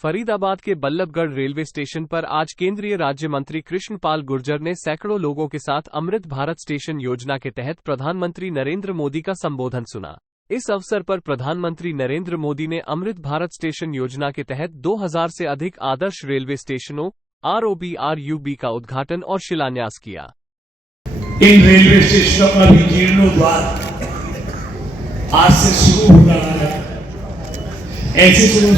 फरीदाबाद के Ballabhgarh railway station पर आज केंद्रीय राज्य मंत्री कृष्णपाल गुर्जर ने सैकड़ों लोगों के साथ अमृत भारत स्टेशन योजना के तहत प्रधानमंत्री नरेंद्र मोदी का संबोधन सुना। इस अवसर पर प्रधानमंत्री नरेंद्र मोदी ने अमृत भारत स्टेशन योजना के तहत 2000 से अधिक आदर्श रेलवे स्टेशनों ROB का उद्घाटन और शिलान्यास किया। इन रेलवे स्टेशनों का भी जीर्णोद्धार आज से शुरू हो रहा है। ऐसे शुरू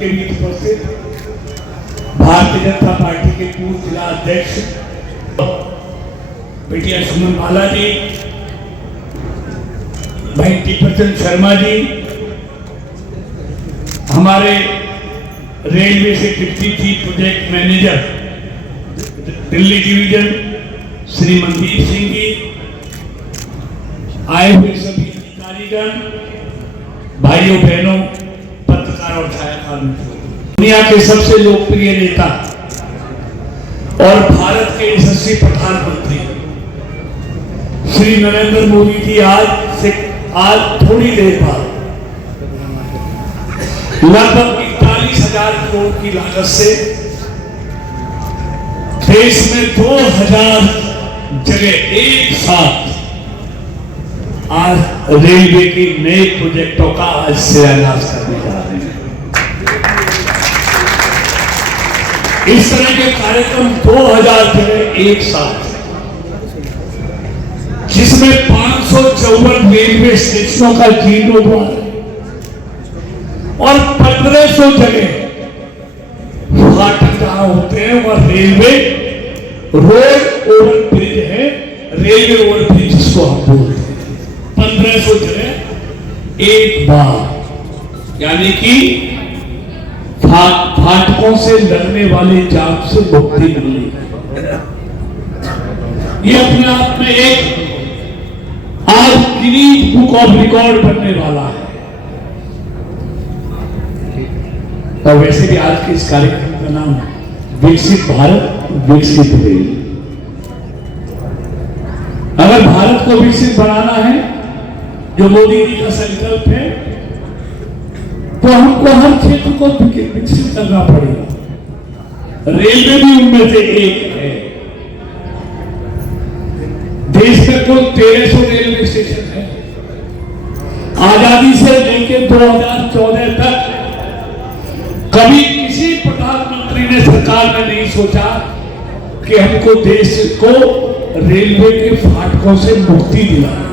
के बीच उपस्थित भारतीय जनता पार्टी के पूर्व जिला अध्यक्ष बेटिया सुमन बाला जी, भाई टिप्पचंद शर्मा जी, हमारे रेलवे से deputy chief project manager Delhi division Shri Mandeep Singh ji, आए हुए सभी अधिकारीगण, भाइयों बहनों, पत्रकार और छायाकार मित्रों, दुनिया के सबसे लोकप्रिय नेता और भारत के यशस्वी प्रधानमंत्री श्री नरेंद्र मोदी जी आज थोड़ी देर बाद लगभग 41,000 करोड़ की लागत से देश में 2000 जगह एक साथ आज रेलवे के नए प्रोजेक्टों का आज शिलान्यास करने जा रहे हैं। इस तरह के कार्यक्रम 2000 जगह एक साथ, जिसमें 554 रेलवे स्टेशनों का जीर्णोद्धार और 1500 जगह फाटक जहां होते हैं वह रेलवे रोड ओवर ब्रिज है, रेलवे ओवर ब्रिज जिसको हम बोलते हैं। 1500 जगह एक बार, यानी कि फाटकों से लगने वाले जाम से मुक्ति मिली। ये अपने आप में एक आज गिनीज बुक ऑफ रिकॉर्ड बनने वाला है। और वैसे भी आज के इस कार्यक्रम का नाम विकसित भारत विकसित रेल। अगर भारत को विकसित बनाना है, जो मोदी जी का संकल्प है, तो हमको हर क्षेत्र को विकसित करना पड़ेगा। रेलवे भी उनमें से एक है। देश में कुल 1300 रेलवे स्टेशन है। आजादी से लेकर 2014 तक कभी किसी प्रधानमंत्री ने, सरकार ने नहीं सोचा कि हमको देश को रेलवे के फाटकों से मुक्ति दिलाना,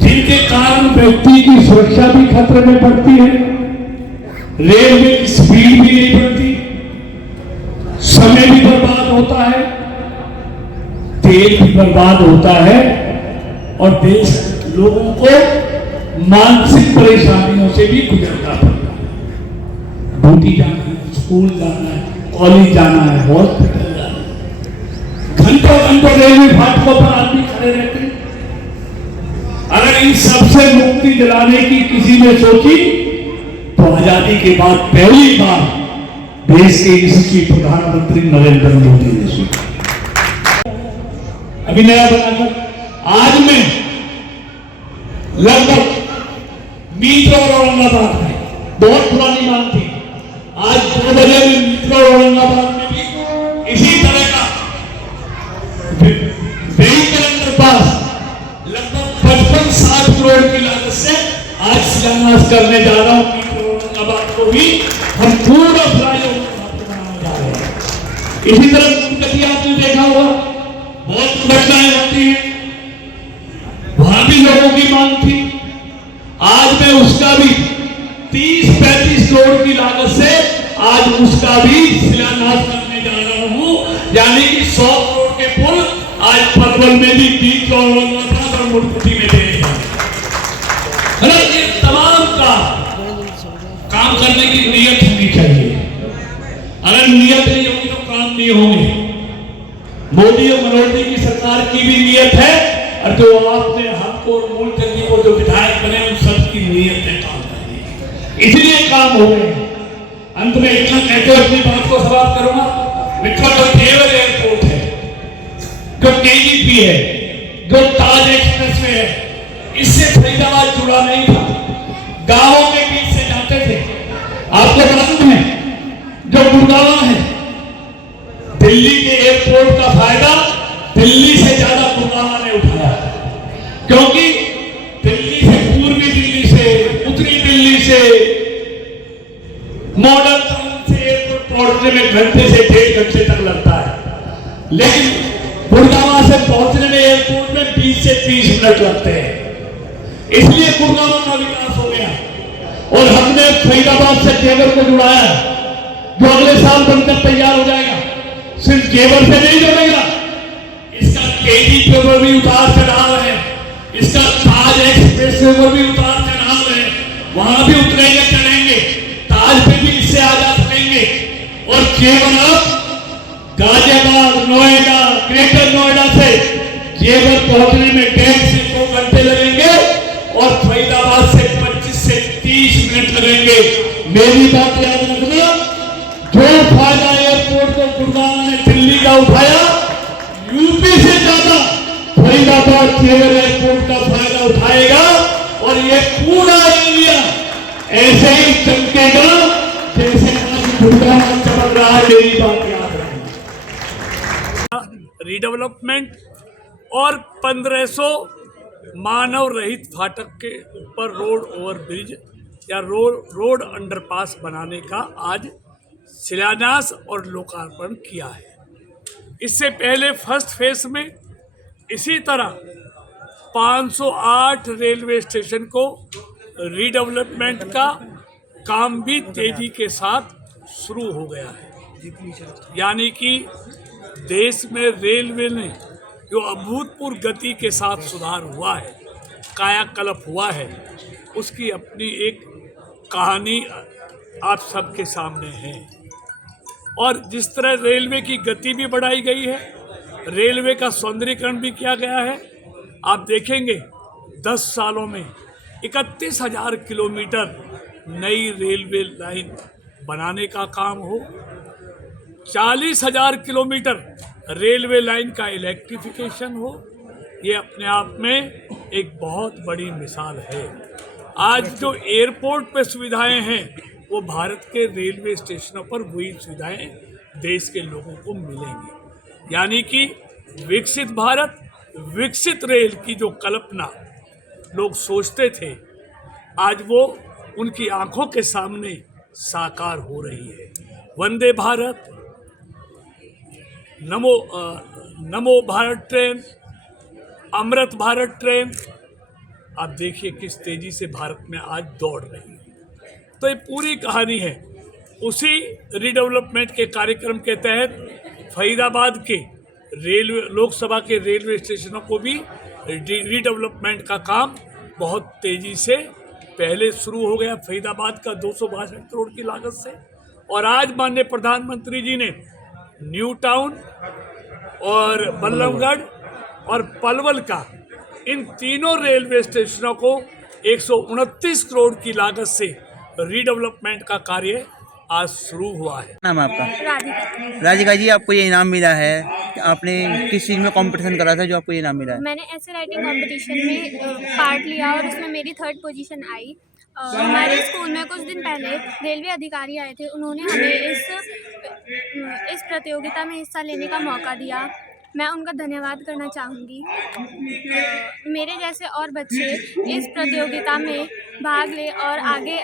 जिनके कारण व्यक्ति की सुरक्षा भी खतरे में पड़ती है, रेलवे की स्पीड भी नहीं बढ़ती, समय भी बर्बाद होता है, तेल भी बर्बाद होता है और देश लोगों को मानसिक परेशानियों से भी गुजरना पड़ता है। ड्यूटी जाना है, स्कूल जाना है, कॉलेज जाना है, हॉस्पिटल जाना है, घंटों घंटों रेलवे फाटकों पर आदमी खड़े रहते हैं। अगर इन सबसे मुक्ति दिलाने की किसी ने सोची तो आजादी के बाद पहली बार देश के यशस्वी प्रधानमंत्री नरेंद्र मोदी ने सोचा। अभी नया बनाकर आज में लगभग मीटर और औरंगाबाद में बहुत पुरानी मांग थी। आज 2 बजे में मीटर और औरंगाबाद में भी इसी तरह का वेहिकल पास लगभग 55-60 करोड़ की लागत से आज शिलान्यास करने जा रहा हूं। मीटर और औरंगाबाद को भी हम पूरा फ्लाईओवर बनाने जा रहे हैं। इसी तरह उनकी आपने देखा होगा, बहुत दुर्घटनाएं होती हैं, वहां भी लोगों की मांग थी। आज मैं उसका भी 30-35 करोड़ की लागत से आज उसका भी शिलान्यास करने जा रहा हूं। यानी कि 100 करोड़ के पुल आज पलवल में भी 20 और मुर्कुटी में दे रहे हैं। ये तमाम का काम करने की नीयत होनी चाहिए। अगर नीयत नहीं होगी तो काम नहीं होंगे। मोदी और मनोहर की सरकार की भी नीयत है, और जो आपने हमको और मूल चंदी को जो विधायक बने उन सबकी नीयत है काम करने की, इसलिए काम हो रहे हैं। अंत में इतना कहते हुए अपनी बात को समाप्त करूंगा। मित्रों, जो जेवर एयरपोर्ट है, जो KGP है, जो ताज एक्सप्रेस वे है, इससे फरीदाबाद जुड़ा नहीं था। गांवों में से मॉडल टाउन से एयरपोर्ट पहुंचने में घंटे से 1.5 घंटे तक लगता है, लेकिन गुड़गांव से पहुंचने में एयरपोर्ट में 20 से 30 मिनट लगते हैं। इसलिए गुड़गांव का विकास हो गया और हमने फरीदाबाद से जेवर को जुड़ाया, जो अगले साल बनकर तैयार हो जाएगा। सिर्फ जेवर से नहीं जुड़ेगा, इसका केडी पर भी उतार चढ़ाव है, इसका ताज एक्सप्रेस वे पर भी उतार चढ़ाव है, वहां भी उतरेंगे चढ़ेंगे, ताज पे भी इससे आ जा सकेंगे। और जेवर अब गाजियाबाद, नोएडा, ग्रेटर नोएडा से जेवर पहुंचने में 1.5 से 2 घंटे लगेंगे और फरीदाबाद से 25 से 30 मिनट लगेंगे। मेरी बात याद रखना, जो फायदा एयरपोर्ट को गुड़गांव ने दिल्ली का उठाया, यूपी से ज्यादा फरीदाबाद जेवर एयरपोर्ट का फायदा उठाएगा और ये पूरा एरिया ऐसे ही चमकेगा जैसे आज गुड़गांव चमक रहा है। मेरी बात याद रखना। रीडेवलपमेंट और 1500 मानव रहित फाटक के ऊपर रोड ओवरब्रिज या रोड अंडरपास बनाने का आज शिलान्यास और लोकार्पण किया है। इससे पहले फर्स्ट फेज में इसी तरह 508 रेलवे स्टेशन को रीडेवलपमेंट का काम भी तेजी के साथ शुरू हो गया है। यानी कि देश में रेलवे ने जो अभूतपूर्व गति के साथ सुधार हुआ है, कायाकल्प हुआ है, उसकी अपनी एक कहानी आप सबके सामने है। और जिस तरह रेलवे की गति भी बढ़ाई गई है, रेलवे का सौंदर्यीकरण भी किया गया है। आप देखेंगे 10 सालों में 31,000 किलोमीटर नई रेलवे लाइन बनाने का काम हो, 40,000 किलोमीटर रेलवे लाइन का इलेक्ट्रिफिकेशन हो, ये अपने आप में एक बहुत बड़ी मिसाल है। आज जो एयरपोर्ट पे सुविधाएं हैं, वो भारत के रेलवे स्टेशनों पर वही सुविधाएं देश के लोगों को मिलेंगी। यानी कि विकसित भारत, विकसित रेल की जो कल्पना लोग सोचते थे, आज वो उनकी आंखों के सामने साकार हो रही है। वंदे भारत, नमो भारत ट्रेन, अमृत भारत ट्रेन, आप देखिए किस तेजी से भारत में आज दौड़ रही है। तो ये पूरी कहानी है। उसी रीडेवलपमेंट के कार्यक्रम के तहत फरीदाबाद के रेलवे, लोकसभा के रेलवे स्टेशनों को भी रीडेवलपमेंट का काम बहुत तेजी से पहले शुरू हो गया। फरीदाबाद का 262 करोड़ की लागत से, और आज माननीय प्रधानमंत्री जी ने न्यू टाउन और बल्लभगढ़ और पलवल का, इन तीनों रेलवे स्टेशनों को 129 करोड़ की लागत से रीडेवलपमेंट का कार्य आज शुरू हुआ है। नाम आपका? राधिका। राधिका जी, आपको ये इनाम मिला है, आपने किस चीज़ में कंपटीशन करा था जो आपको ये इनाम मिला है? मैंने ऐसे राइटिंग कंपटीशन में पार्ट लिया और उसमें मेरी 3rd पोजीशन आई। हमारे स्कूल में कुछ दिन पहले रेलवे अधिकारी आए थे, उन्होंने हमें इस प्रतियोगिता में हिस्सा लेने का मौका दिया। मैं उनका धन्यवाद करना चाहूँगी। मेरे जैसे और बच्चे इस प्रतियोगिता में भाग लें और आगे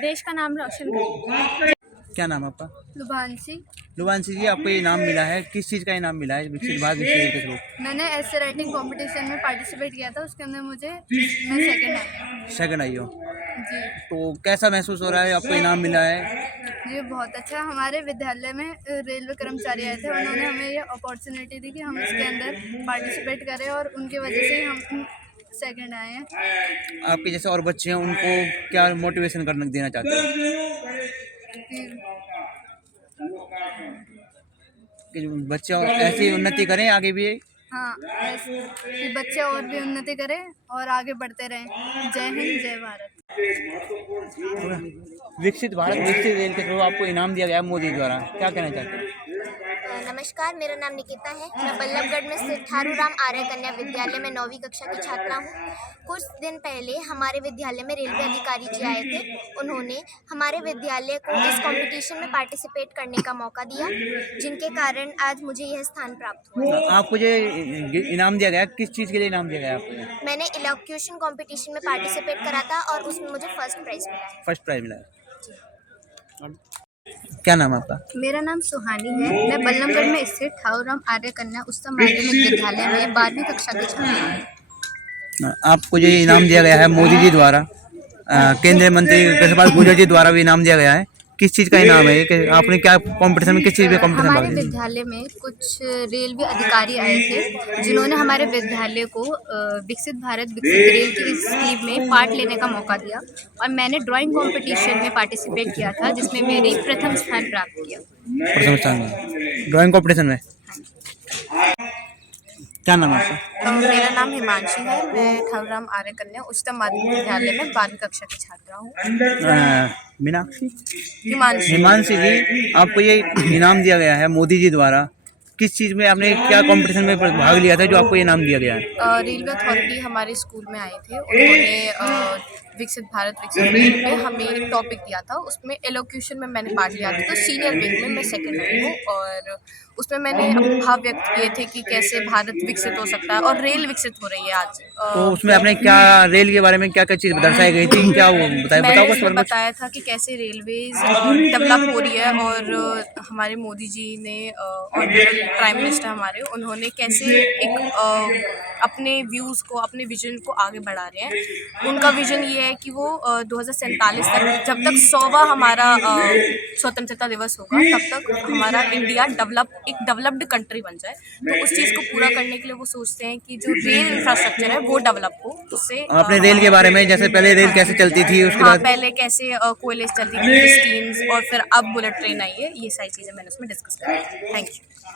देश का नाम रोशन करें। क्या नाम आपका? लुभांशी। लुभांशी जी, आपको ये इनाम मिला है, किस चीज़ का इनाम मिला है विकसित भारत विश्व के थ्रू? मैंने ऐसे राइटिंग कंपटीशन में पार्टिसिपेट किया था, उसके अंदर मैं सेकंड आई। सेकंड आई हो? जी। तो कैसा महसूस हो रहा है, आपको इनाम मिला है? जी बहुत अच्छा। हमारे विद्यालय में रेलवे कर्मचारी आए थे, उन्होंने हमें ये अपॉर्चुनिटी दी कि हम इसके अंदर पार्टिसिपेट करें और उनकी वजह से हम सेकंड आए हैं। आपके जैसे और बच्चे हैं, उनको क्या मोटिवेशन करना देना चाहते हैं कि बच्चे और ऐसी उन्नति करें आगे भी? हाँ, कि बच्चे और भी उन्नति करें और आगे बढ़ते रहें। जय हिंद, जय भारत। विकसित भारत विकसित रेल के थ्रू आपको इनाम दिया गया मोदी द्वारा, क्या कहना चाहते हैं? नमस्कार, मेरा नाम निकिता है। मैं बल्लभगढ़ में स्थित ठारू राम आर्य कन्या विद्यालय में 9वीं कक्षा की छात्रा हूँ। कुछ दिन पहले हमारे विद्यालय में रेलवे अधिकारी जी आए थे। उन्होंने हमारे विद्यालय को इस कंपटीशन में पार्टिसिपेट करने का मौका दिया, जिनके कारण आज मुझे यह स्थान प्राप्त हुआ। आपको जो इनाम दिया गया, किस चीज़ के लिए इनाम दिया गया आपको? मैंने इलोक्यूशन कंपटीशन में पार्टिसिपेट करा था और उसमें मुझे फर्स्ट प्राइज़ मिला है। फर्स्ट प्राइज मिला है। क्या नाम है आपका? मेरा नाम सुहानी है। मैं बल्लभगढ़ में स्थित ठाकुर राम आर्य कन्या उच्चतर माध्यमिक विद्यालय में 12वीं कक्षा की छात्रा हूँ। आपको जो इनाम दिया गया है मोदी जी द्वारा, केंद्रीय मंत्री कृष्णपाल गुर्जर जी द्वारा भी इनाम दिया गया है, किस चीज़ का इनाम है कि आपने क्या कंपटीशन में, किस चीज़ में कंपटीशन हमारे भाग लिया? विद्यालय में कुछ रेलवे अधिकारी आए थे, जिन्होंने हमारे विद्यालय को विकसित भारत विकसित रेल की इस स्कीम में पार्ट लेने का मौका दिया और मैंने ड्राइंग कंपटीशन में पार्टिसिपेट किया था, जिसमें मैंने प्रथम स्थान प्राप्त किया। प्रथम स्थान में ड्राइंग कंपटीशन में। क्या नाम है आपका? मेरा नाम हिमांशी है। मैं ठाकुर राम आर्य कन्या उच्चतर माध्यमिक विद्यालय में 12वीं कक्षा की छात्रा हूँ। मीनाक्षी हिमांशी। हिमांशी जी, आपको ये इनाम दिया गया है मोदी जी द्वारा, किस चीज़ में आपने क्या कंपटीशन में भाग लिया था जो आपको ये इनाम दिया गया है? रेलवे अथॉरिटी हमारे स्कूल में आए थे। उन्होंने विकसित भारत विकसित रेल में हमें एक टॉपिक दिया था, उसमें एलोक्यूशन में मैंने पार्ट लिया था। तो सीनियर विंग में मैं सेकंड आई हूँ और उसमें मैंने अपने भाव व्यक्त किए थे कि कैसे भारत विकसित हो सकता है और रेल विकसित हो रही है आज। तो उसमें आपने क्या रेल के बारे में क्या क्या चीज़ दर्शाई गई थी, क्या वो मैंने बताओ उसमें बताया था कि कैसे रेलवेज डेवलप हो रही है और हमारे मोदी जी ने ऑनरेबल प्राइम मिनिस्टर हमारे, उन्होंने कैसे एक अपने व्यूज़ को, अपने विजन को आगे बढ़ा रहे हैं। उनका विजन ये है कि वो 2047 तक, जब तक 100वां हमारा स्वतंत्रता दिवस होगा, तब तक हमारा इंडिया एक डेवलप्ड कंट्री बन जाए। तो उस चीज़ को पूरा करने के लिए वो सोचते हैं कि जो रेल इंफ्रास्ट्रक्चर है वो डेवलप हो। उससे आपने रेल के बारे में, जैसे पहले रेल कैसे चलती थी, उसके बाद पहले कैसे कोयले से चलती थी, स्टीम्स, और फिर अब बुलेट ट्रेन आई है, ये सारी चीज़ें मैंने उसमें डिस्कस करी। Thank you.